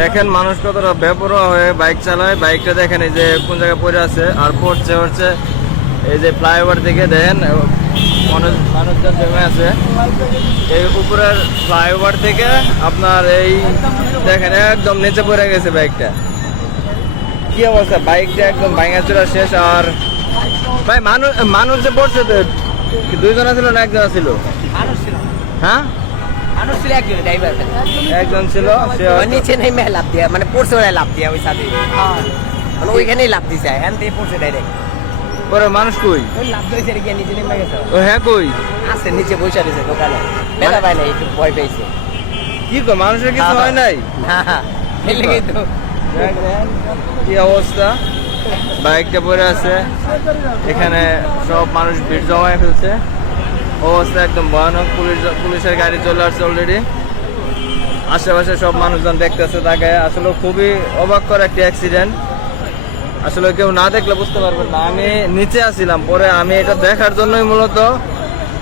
দেখেন মানুষ কতটা বেপরোয়া হয়ে বাইক চালায়। বাইকটা দেখেন এই যে কোন জায়গায় পড়ে আছে আর পড়ছে হচ্ছে এই যে ফ্লাইওভার থেকে দেখেন মানুষ মানুষজন জমে আছে। এই উপরের ফ্লাইওভার থেকে আপনার এই দেখেন একদম নিচে পড়ে গেছে বাইকটা। কি অবস্থা? বাইকটা একদম ভাঙা চোরা শেষ আর ভাই মানুষ মানুষ যে পড়ছে তো দুইজন ছিল না একজন ছিল। হ্যাঁ? মানুষ ছিল একজন ড্রাইভার একজন ছিল হয়তো- নিচে নেমে লাভ দিয়া মানে পড়ছে ওরা লাভ দিয়া ওই সাথে মানে ওইখানেই লাভ দিছে হ্যাঁ দিয়ে পড়ছে ডাইরেক্ট পরে মানুষ কই? ওই লাভ দিয়েছে গিয়ে নিচে নেমে গেছে। ও হ্যাঁ কই? আছে নিচে বসে রয়েছে দোকানে। বেলা পায় না একটু ভয় পেয়েছে। কি কো মানুষের কিছু হ্যাঁ। হয়। নাই? না এর তো কি অবস্থা? বাইকটা পড়ে আছে। এখানে সব মানুষ ভিড় জমায় ফেলছে। অবস্থা একদম ভয়ানক। পুলিশ পুলিশের গাড়ি চলে আসছে অলরেডি আশেপাশে সব মানুষজন দেখতেছে তাকে আসলে খুবই অবাক করা একটি অ্যাক্সিডেন্ট আসলে কেউ না দেখলে বুঝতে পারবেন না। আমি নিচে আসছিলাম পরে আমি এটা দেখার জন্যই মূলত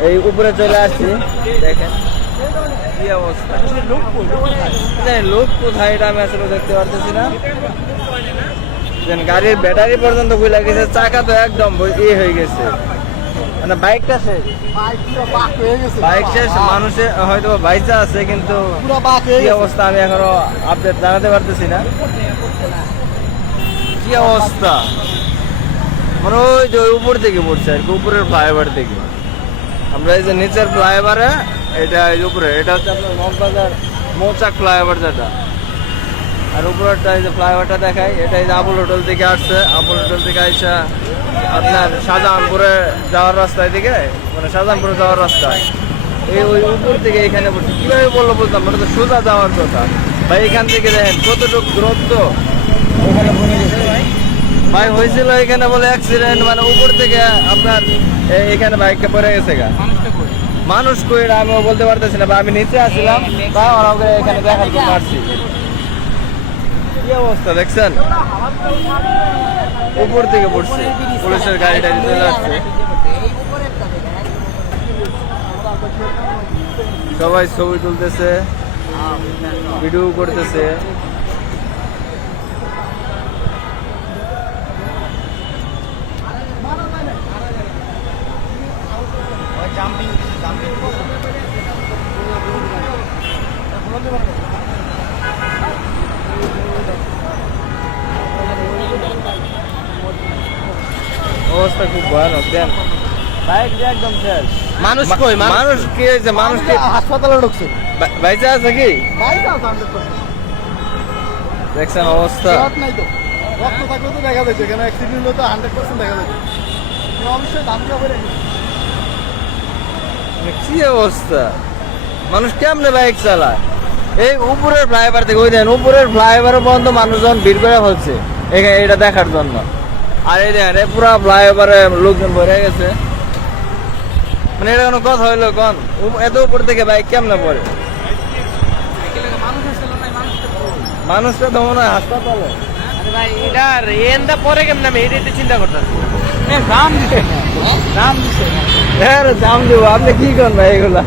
এই উপরে চলে আসছি। দেখেন, কি অবস্থা। লোক কোথায় এটা আমি আসলে দেখতে পারতেছি না। গাড়ির ব্যাটারি পর্যন্ত খুলে গেছে, চাকা তো একদম ইয়ে হয়ে গেছে। মানে বাইকটা বাইক শেষ। মানুষের হয়তো আছে, কিন্তু কি অবস্থা আমি এখনও আপডেট জানাতে পারতেছি না। কি অবস্থা? মানে ওই যে উপর থেকে পড়ছে আর কি, উপরের ফ্লাইওভার থেকে। আমরা এই যে নিচের ফ্লাইওভারে এটা এই উপরে, এটা হচ্ছে আপনার মৌচাক ফ্লাইওভার যেটা। আর উপরেরটা এই যে ফ্লাইওভারটা দেখায় এটা এই যে আবুল হোটেল থেকে আসছে। আবুল হোটেল থেকে আইসা আপনার শাহজাহানপুরে যাওয়ার রাস্তায় দিকে মানে শাহজাহানপুরে যাওয়ার রাস্তায়। এই ওই উপর থেকে এখানে পড়ছে কীভাবে বলল বলতাম মানে তো সোজা যাওয়ার কথা। ভাই এখান থেকে দেখেন কতটুকু দূরত্ব। ওখানে পড়ে গেছে ভাই হয়েছিল এখানে বলে অ্যাক্সিডেন্ট মানে উপর থেকে আপনার এখানে বাইকটা পড়ে গেছে গা। মানুষ কই আমিও বলতে পারতেছি না বা আমি নিচে আসছিলাম তাই আমাকে এখানে দেখার জন্য আসছি। কি অবস্থা দেখছেন? উপর থেকে পড়ছে। পুলিশের গাড়ি টাড়ি চলে আসছে। সবাই ছবি তুলতেছে, ভিডিও করতেছে। অবস্থা খুব ভয়ানক দেন। বাইক একদম শেষ। মানুষ কই? মানুষ কি হয়েছে মানুষ কি হাসপাতালে ঢুকছে। আছে কি? দেখছেন অবস্থা। নাই তো। রক্ত থাকলে তো দেখা যাচ্ছে এখানে অ্যাক্সিডেন্ট হলে তো হান্ড্রেড পার্সেন্ট দেখা যাচ্ছে অবশ্যই দাম করে মানে কি অবস্থা? মানুষ কেমনে বাইক চালায়? এই উপরের ফ্লাইওভার থেকে ওই দেন উপরের ফ্লাইওভার পর্যন্ত মানুষজন ভিড় করে ফেলছে। এখানে এটা দেখার জন্য। আর এই দেখেন এই পুরা ফ্লাইওভারে লোকজন ভরে গেছে। মানে এটা কোনো কথা হইল কন? এত উপর থেকে বাইক কেমনে পড়ে? মানুষটা তো মনে হয় হাসপাতালে। ভাই এটা রেনটা পরে কেমন আমি? এটা চিন্তা করতেছি। দাম দিচ্ছে দাম দিচ্ছে হ্যাঁ দাম দেবো। আপনি কি করেন ভাই এগুলা?